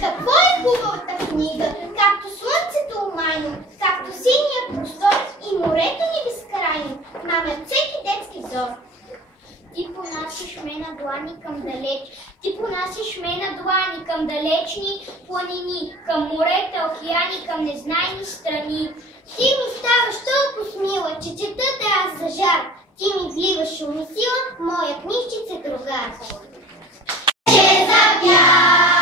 Какво е хубавата книга? Както слънцето умайно, както синия простор и морето ни безкрайно, мамят всеки детски взор. Ти понасяш ме на длани към далеч, ти понасяш ме на длани към далечни планини, към морета, океани, към незнайни страни. Ти ми ставаш толкова мила, че чета те аз за жар. Ти ми вливаш ум и сила, моя книжчица другар. Че запя